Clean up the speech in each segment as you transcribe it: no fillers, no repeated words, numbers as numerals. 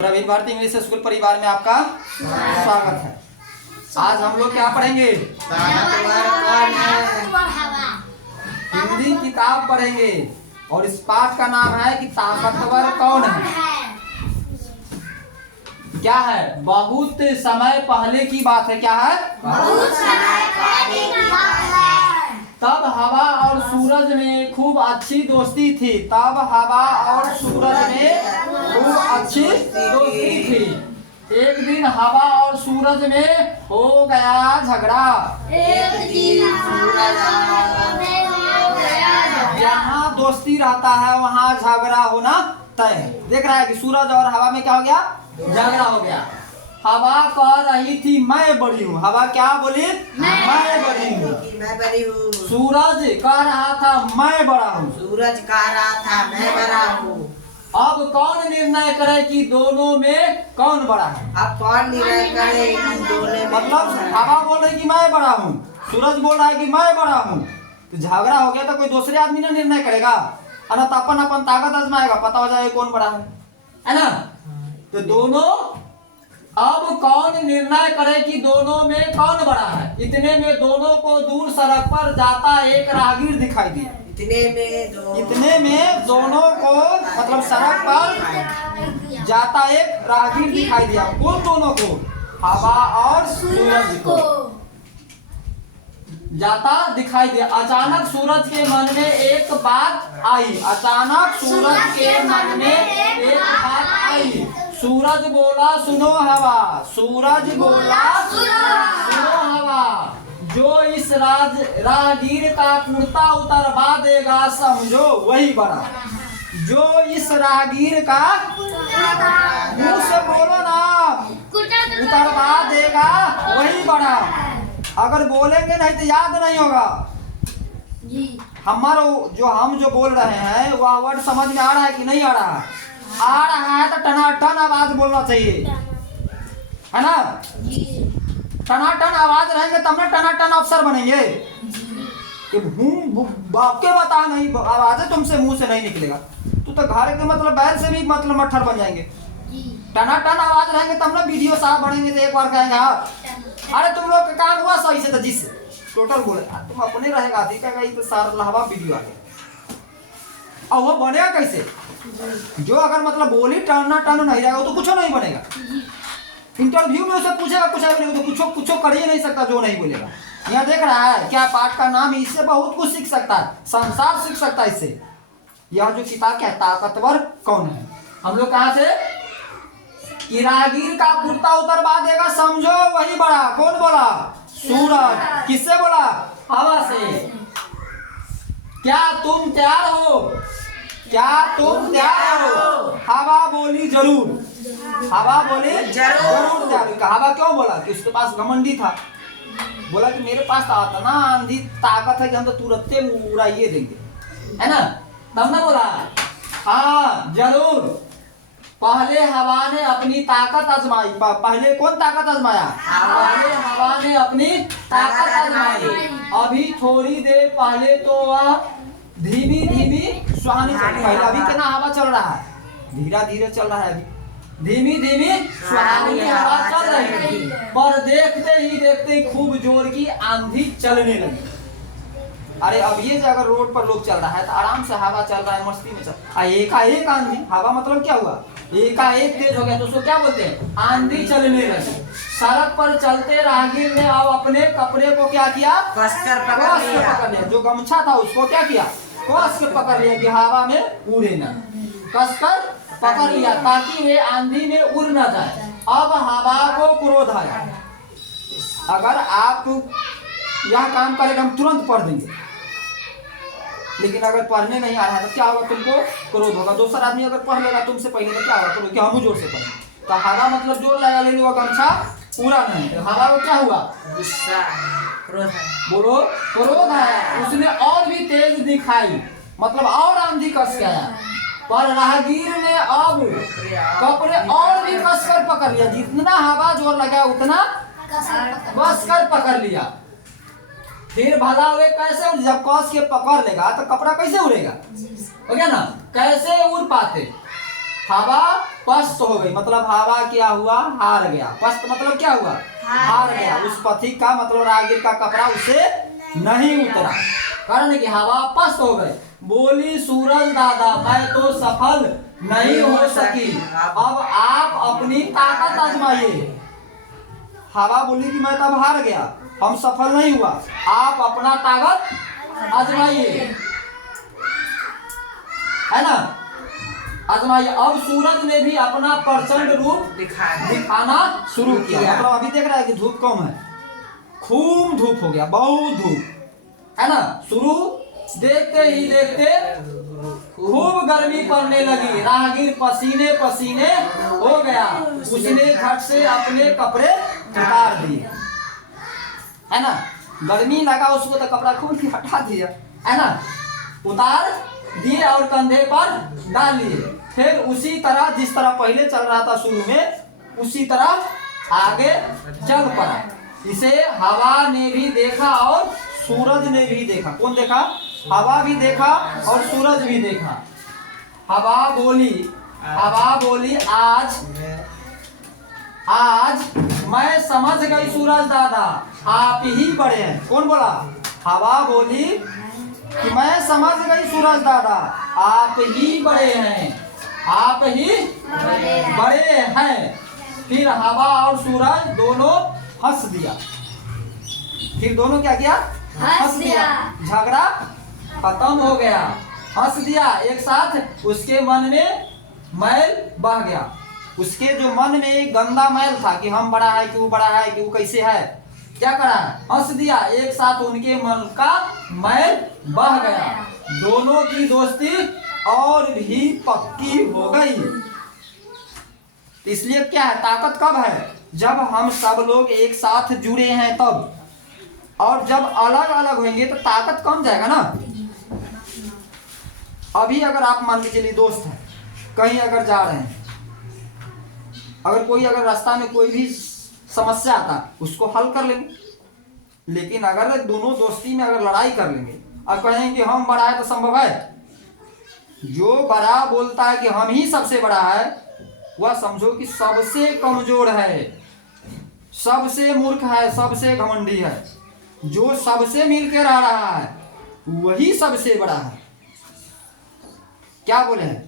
Praveen Bharti English school परिवार में आपका स्वागत है। आज हम लोग क्या पढ़ेंगे? हिंदी किताब पढ़ेंगे और इस पाठ का नाम है कि ताकतवर कौन है। क्या है? बहुत समय पहले की बात है। क्या है? बहुत समय पहले की बात है। तब हवा और सूरज में खूब अच्छी दोस्ती थी। तब हवा और सूरज में खूब अच्छी दोस्ती थी। एक दिन हवा और सूरज में हो गया झगड़ा। एक दिन सूरज और हवा में हो गया झगड़ा। जहाँ दोस्ती रहता है वहाँ झगड़ा होना तय है। देख रहा है कि सूरज और हवा में क्या हो गया? झगड़ा हो गया। हवा कह रही थी मैं बड़ी हूँ। हवा क्या बोली? मैं बड़ी हूँ। मैं बड़ी हूँ। सूरज कह रहा था मैं बड़ा हूँ। सूरज कह रहा था मैं बड़ा हूँ। अब कौन निर्णय करे कि दोनों में कौन बड़ा है? अब कौन निर्णय करे कि दोनों में मतलब हवा बोल रही कि मैं बड़ा हूँ, सूरज बोल रहा है कि मैं बड़ा हूँ। तो झगड़ा हो गया तो कोई दूसरे आदमी ने निर्णय करेगा, है ना? तो अपन अपन ताकत आजमाएगा, पता हो जाएगा कौन बड़ा है ना? तो दोनों अब कौन निर्णय करे कि दोनों में कौन बड़ा है। इतने में दोनों को दूर सड़क पर जाता एक राहगीर दिखाई दिया। इतने में दोनों को मतलब सड़क पर जाता एक राहगीर दिखाई दिया। कौन दोनों को? हवा और सूरज को जाता दिखाई दिया। अचानक सूरज के मन में एक बात आई। अचानक सूरज के मन में एक बात आई। सूरज बोला सुनो हवा। सूरज बोला सुनो हवा। जो इस राहगीर का कुर्ता उतरवा देगा समझो वही बड़ा। जो इस राहगीर का मुंह से बोलो ना उतरवा देगा वही बड़ा। अगर बोलेंगे नहीं तो याद नहीं होगा। हमारा हम जो बोल रहे हैं वह वर्ड समझ में आ रहा है कि नहीं आ रहा है? आ रहा है तो टनाटन आवाज बोलना चाहिए, है ना? टनाटन आवाज रहेंगे तब ना टनाटन अफसर बनेंगे। आपके बता नहीं आवाज तुमसे मुंह से नहीं निकलेगा तो घर के मतलब बैल से भी मतलब मट्ठर बन जाएंगे। टनाटन आवाज रहेंगे तब ना वीडियो साहब बनेंगे। तो एक बार कहेंगे हाँ अरे तुम लोग का काम हुआ सही से, तो जिससे टोटल बोले तुम अपने रहेगा तो सारा लहवा वीडियो आ गया। और वो बनेगा कैसे? जो अगर मतलब बोली टर्ना टर्न नहीं रहेगा तो कुछ नहीं बनेगा। इंटरव्यू में उसे पूछेगा कुछ तो कुछ कर ही नहीं सकता जो नहीं बोलेगा। यहाँ देख रहा है क्या पाठ का नाम? इससे बहुत कुछ सीख सकता है, संसार सीख सकता है इससे। यह जो किताब क्या है? ताकतवर कौन है। हम लोग कहाँ से? कि राहगीर का कुर्ता उतरवा देगा समझो वही बड़ा। कौन बोला? सूरज। किससे बोला? हवा से। क्या तुम तैयार हो? क्या तुम तैयार हो? हवा बोली जरूर। हवा बोली जरूर तैयार। हवा क्यों बोला? कि उसके पास घमंडी था। बोला कि मेरे पास आता ना आंधी ताकत है कि हम तो तुरंत उड़ाइए देंगे, है ना? तब ना बोला हाँ जरूर। पहले हवा ने अपनी ताकत आजमाई। पहले कौन ताकत आजमाया? पहले हवा ने अपनी ताकत आजमाई। अभी थोड़ी देर पहले तो वह धीमी धीमी सुहानी चल रही है। अभी कितना हवा चल रहा है? धीरे धीरे चल रहा है। अभी धीमी धीमी सुहानी हवा चल रही है। पर देखते ही खूब जोर की आंधी चलने लगी। अरे अब ये अगर रोड पर लोग चल रहा है तो आराम से हवा चल रहा है, मस्ती में चल। एकाएक आंधी, हवा मतलब क्या हुआ? एकाएक तेज हो गया तो उसको क्या बोलते हैं? आंधी चलने लगी। सड़क पर चलते राहगीर ने अब अपने कपड़े को क्या किया? कसकर पकड़ लिया। जो गमछा था उसको क्या किया? कस के पकड़ लिया कि हवा में उड़े ना। कसकर पकड़ लिया ताकि वे आंधी में उड़ ना जाए। अब हवा को क्रोध आया। अगर आप यह काम करेगा हम तुरंत पढ़ देंगे, लेकिन अगर पढ़ने नहीं आ रहा है तो क्या होगा? तुमको क्रोध होगा। दूसरा आदमी अगर पढ़ लेगा तुमसे पहले तो क्या होगा? क्रोध कि हम जोर से पढ़ें। तो हवा मतलब जोर लगा लेने वो गमछा पूरा नहीं। तो हवा को क्या हुआ? गुस्सा, क्रोध। बोलो क्रोध आया। उसने और भी तेज दिखाई, मतलब और आंधी कस के आया। पर राहगीर ने अब कपड़े और भी कसकर पकड़ लिया। जितना हवा जोर लगा उतना कसकर पकड़ लिया। फिर भला वे कैसे? जब कस के पकड़ लेगा तो कपड़ा कैसे उड़ेगा? हो गया ना? कैसे उड़ पाते? हवा पस्त हो गई, मतलब हवा क्या हुआ, हार गया। पस्त मतलब क्या हुआ, हार गया। उस पथिक का मतलब राहगीर का कपड़ा उसे नहीं उतरा, कारण कि हवा पस्त हो गई। बोली सूरज दादा मैं तो सफल नहीं हो सकी, अब आप अपनी ताकत आजमाइए। हवा बोली कि मैं तब हार गया, हम सफल नहीं हुआ, आप अपना ताकत आजमाइए, है ना, आजमाइए। अब सूरज ने भी अपना प्रचंड रूप दिखाना शुरू किया। मतलब अभी देख रहा है कि धूप कम है, खूब धूप हो गया, बहुत धूप, है ना। शुरू देखते ही देखते खूब गर्मी पड़ने लगी, राहगीर पसीने पसीने हो गया। उसने झट से अपने कपड़े उतार दिए, है ना। गर्मी लगा उसको तो कपड़ा खोल के हटा दिया, है ना, उतार दिए और कंधे पर डाल लिए। फिर उसी तरह जिस तरह पहले चल रहा था शुरू में, उसी तरह आगे चल पड़ा। इसे हवा ने भी देखा और सूरज ने भी देखा। कौन देखा, हवा भी देखा और सूरज भी देखा। हवा बोली आज मैं समझ गई सूरज दादा आप ही बड़े हैं। कौन बोला, हवा बोली कि मैं समझ गई सूरज दादा आप ही बड़े हैं, आप ही बड़े हैं। फिर हवा और सूरज दोनों हंस दिया। फिर दोनों क्या किया, हंस दिया। झगड़ा खत्म हो गया, हंस दिया एक साथ। उसके मन में मैल बह गया। उसके जो मन में एक गंदा मैल था कि हम बड़ा है कि वो बड़ा है कि वो कैसे है, क्या करा, हंस दिया एक साथ। उनके मन का मैल बह गया। दोनों की दोस्ती और भी पक्की हो गई। इसलिए क्या है, ताकत कब है, जब हम सब लोग एक साथ जुड़े हैं तब। और जब अलग अलग होंगे तो ताकत कम जाएगा ना। अभी अगर आप मान के चलिए दोस्त हैं, कहीं अगर जा रहे हैं, अगर कोई अगर रास्ता में कोई भी समस्या आता उसको हल कर लेंगे। लेकिन अगर दोनों दोस्ती में अगर लड़ाई कर लेंगे और कहेंगे हम बड़ा है, तो संभव है। जो बड़ा बोलता है कि हम ही सबसे बड़ा है, वह समझो कि सबसे कमजोर है, सबसे मूर्ख है, सबसे घमंडी है। जो सबसे मिलकर रह रहा है वही सबसे बड़ा है। क्या बोले हैं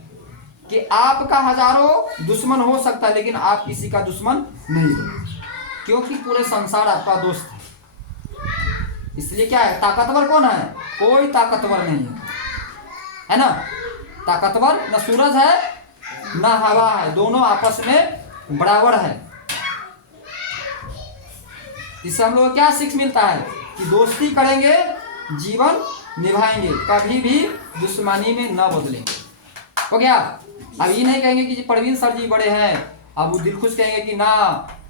कि आपका हजारों दुश्मन हो सकता है, लेकिन आप किसी का दुश्मन नहीं हो, क्योंकि पूरे संसार आपका दोस्त है। इसलिए क्या है, ताकतवर कौन है, कोई ताकतवर नहीं है ना। ताकतवर न सूरज है न हवा है, दोनों आपस में बराबर है। इससे हम लोग को क्या सीख मिलता है कि दोस्ती करेंगे, जीवन निभाएंगे, कभी भी दुश्मनी में न बदलेंगे। हो गया। अब ये नहीं कहेंगे कि जी परवीन सर जी बड़े हैं, अब वो दिलखुश कहेंगे कि ना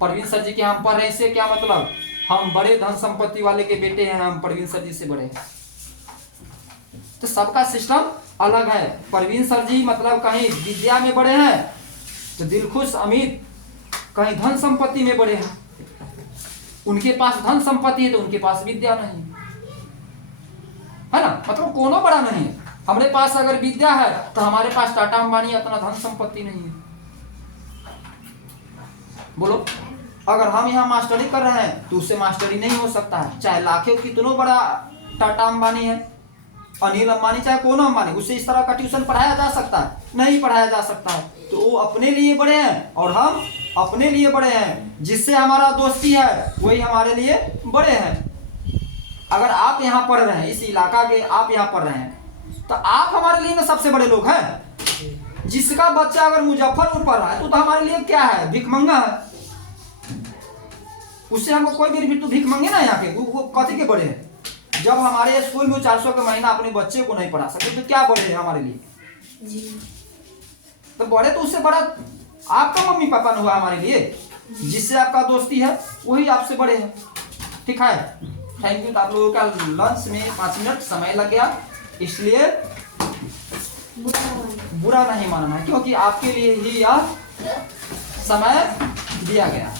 परवीन सर जी के हम पर रहे, से क्या मतलब, हम बड़े धन संपत्ति वाले के बेटे हैं, हम परवीन सर जी से बड़े हैं। तो सबका सिस्टम अलग है। परवीन सर जी मतलब कहीं विद्या में बड़े हैं, तो दिलखुश अमित कहीं धन संपत्ति में बड़े हैं। उनके पास धन संपत्ति है तो उनके पास विद्या नहीं है ना, मतलब कोनो बड़ा नहीं है। हमारे पास अगर विद्या है तो हमारे पास टाटा अंबानी इतना धन संपत्ति नहीं है। बोलो, अगर हम यहाँ मास्टरी कर रहे हैं तो उससे मास्टरी नहीं हो सकता है, चाहे लाखों कितनों बड़ा टाटा अंबानी है, अनिल अंबानी, चाहे कौन अंबानी, उससे इस तरह का ट्यूशन पढ़ाया जा सकता है, नहीं पढ़ाया जा सकता है। तो वो अपने लिए बड़े हैं और हम अपने लिए बड़े हैं। जिससे हमारा दोस्ती है वही हमारे लिए बड़े हैं। अगर आप यहाँ पढ़ रहे हैं, इस इलाका के आप यहाँ पढ़ रहे हैं, तो आप हमारे लिए ना सबसे बड़े लोग हैं। जिसका बच्चा अगर मुजफ्फरपुर पढ़ रहा है तो हमारे लिए क्या है, भिखमंगा है। उससे हमको कोई बेनिफिट, तो भीख मंगे ना यहाँ के, वो कथी के बड़े हैं। जब हमारे स्कूल में 400 का महीना अपने बच्चे को नहीं पढ़ा सकते तो क्या बड़े हैं हमारे लिए जी। तो बड़े तो उससे बड़ा आपका मम्मी पापा ने हुआ हमारे लिए। जिससे आपका दोस्ती है वही आपसे बड़े हैं। ठीक है, थैंक यू। तो आप लोगों का लंच में 5 मिनट समय लग गया, इसलिए बुरा नहीं मानना है, क्योंकि आपके लिए ही यह समय दिया गया।